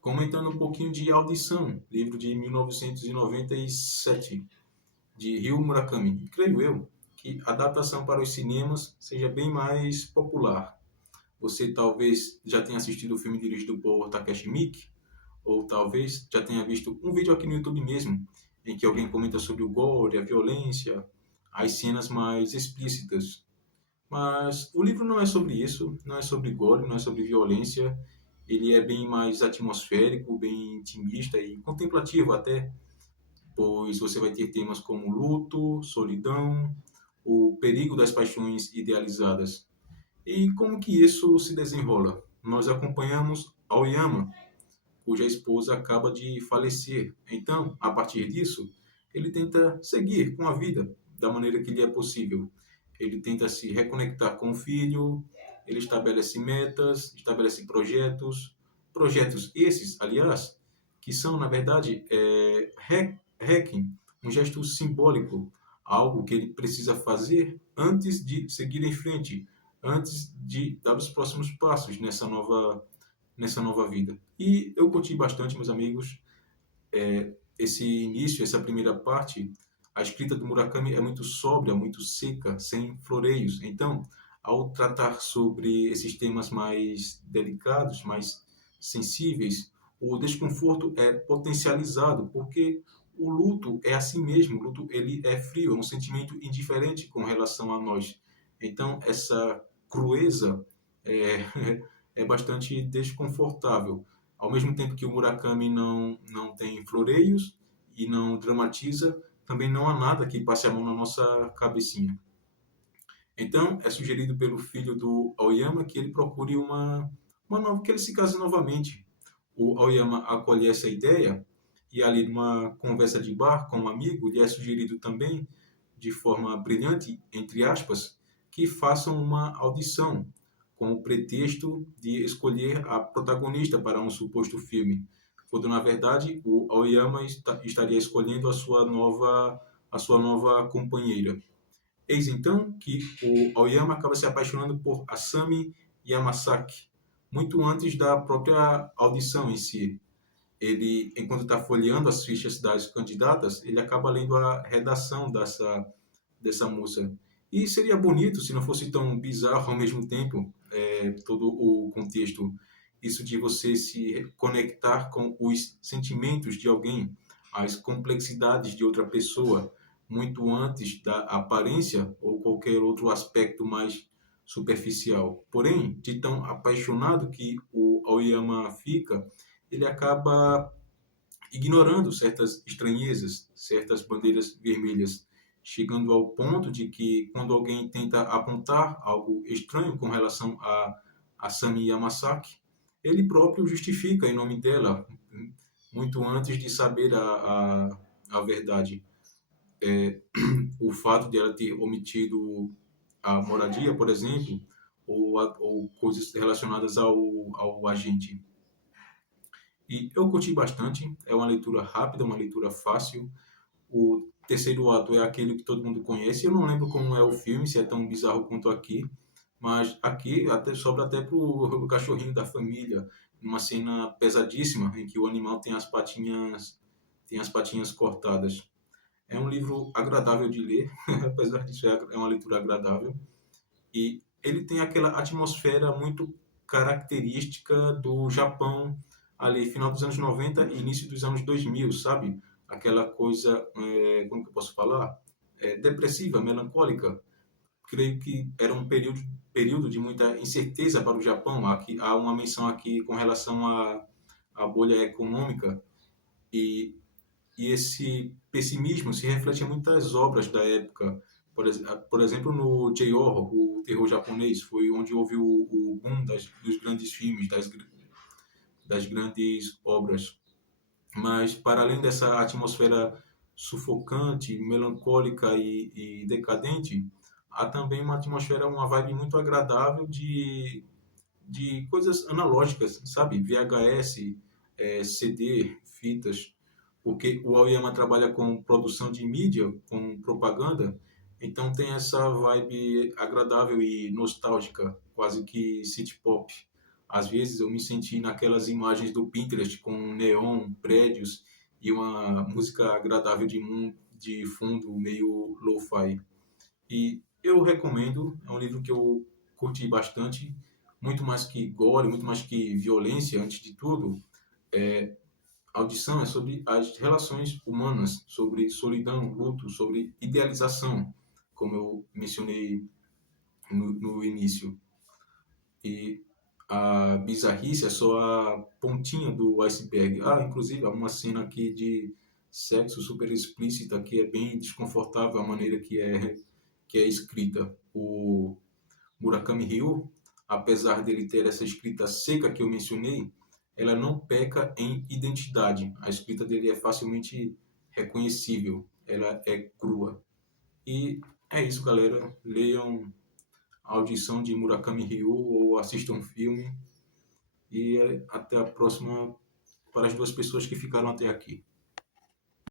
comentando um pouquinho de Audição, livro de 1997, de Ryo Murakami. E creio eu que a adaptação para os cinemas seja bem mais popular. Você talvez já tenha assistido o filme dirigido por Takashi Miike, ou talvez já tenha visto um vídeo aqui no YouTube mesmo, em que alguém comenta sobre o gore, a violência, as cenas mais explícitas. Mas o livro não é sobre isso, não é sobre gore, não é sobre violência. Ele é bem mais atmosférico, bem intimista e contemplativo até, pois você vai ter temas como luto, solidão, o perigo das paixões idealizadas. E como que isso se desenrola? Nós acompanhamos Aoyama, cuja esposa acaba de falecer. Então, a partir disso, ele tenta seguir com a vida da maneira que lhe é possível. Ele tenta se reconectar com o filho, ele estabelece metas, estabelece projetos, projetos esses, aliás, que são, na verdade, hacking, um gesto simbólico, algo que ele precisa fazer antes de seguir em frente, antes de dar os próximos passos nessa nova vida. E eu curti bastante, meus amigos, esse início, essa primeira parte. A escrita do Murakami é muito sóbria, muito seca, sem floreios. Então, ao tratar sobre esses temas mais delicados, mais sensíveis, o desconforto é potencializado, porque o luto é assim mesmo, o luto ele é frio, é um sentimento indiferente com relação a nós. Então, essa crueza é, é bastante desconfortável. Ao mesmo tempo que o Murakami não tem floreios e não dramatiza, também não há nada que passe a mão na nossa cabecinha. Então, é sugerido pelo filho do Aoyama que ele procure uma nova, que ele se case novamente. O Aoyama acolhe essa ideia e ali numa conversa de bar com um amigo, lhe é sugerido também, de forma brilhante, entre aspas, que façam uma audição com o pretexto de escolher a protagonista para um suposto filme, quando na verdade o Aoyama estaria escolhendo a sua nova companheira. Eis então que o Aoyama acaba se apaixonando por Asami Yamasaki, muito antes da própria audição em si. Ele, enquanto está folheando as fichas das candidatas, ele acaba lendo a redação dessa moça. E seria bonito se não fosse tão bizarro ao mesmo tempo, todo o contexto. Isso de você se conectar com os sentimentos de alguém, as complexidades de outra pessoa, muito antes da aparência ou qualquer outro aspecto mais superficial. Porém, de tão apaixonado que o Aoyama fica, ele acaba ignorando certas estranhezas, certas bandeiras vermelhas, chegando ao ponto de que quando alguém tenta apontar algo estranho com relação a Sami Yamasaki, ele próprio justifica em nome dela, muito antes de saber a verdade. O fato de ela ter omitido a moradia, por exemplo, ou coisas relacionadas ao agente. E eu curti bastante, é uma leitura rápida, uma leitura fácil. O terceiro ato é aquele que todo mundo conhece. Eu não lembro como é o filme, se é tão bizarro quanto aqui, mas aqui até sobra até pro cachorrinho da família, uma cena pesadíssima em que o animal tem as patinhas cortadas. É um livro agradável de ler, apesar disso é uma leitura agradável. E ele tem aquela atmosfera muito característica do Japão ali, final dos anos 90 e início dos anos 2000, sabe? Aquela coisa, como que eu posso falar? Depressiva, melancólica. Creio que era um período de muita incerteza para o Japão. Aqui, há uma menção aqui com relação à bolha econômica e esse pessimismo se reflete em muitas obras da época. Por exemplo, no J-horror, o terror japonês, foi onde houve o boom dos grandes filmes, das grandes obras. Mas, para além dessa atmosfera sufocante, melancólica e decadente, há também uma atmosfera, uma vibe muito agradável de coisas analógicas, sabe? VHS, CD, fitas, porque o Aoyama trabalha com produção de mídia, com propaganda, então tem essa vibe agradável e nostálgica, quase que city pop. Às vezes eu me senti naquelas imagens do Pinterest com neon, prédios e uma música agradável de fundo, meio lo-fi. E eu recomendo, é um livro que eu curti bastante, muito mais que gore, muito mais que violência, antes de tudo. A audição é sobre as relações humanas, sobre solidão, luto, sobre idealização, como eu mencionei no início. E a bizarrice é só a pontinha do iceberg. Ah, inclusive, há uma cena aqui de sexo super explícita que é bem desconfortável a maneira que é escrita. O Murakami Ryu, apesar dele ter essa escrita seca que eu mencionei, ela não peca em identidade. A escrita dele é facilmente reconhecível, ela é crua. E é isso, galera. Leiam a audição de Murakami Ryu ou assistam um filme. E até a próxima para as duas pessoas que ficaram até aqui.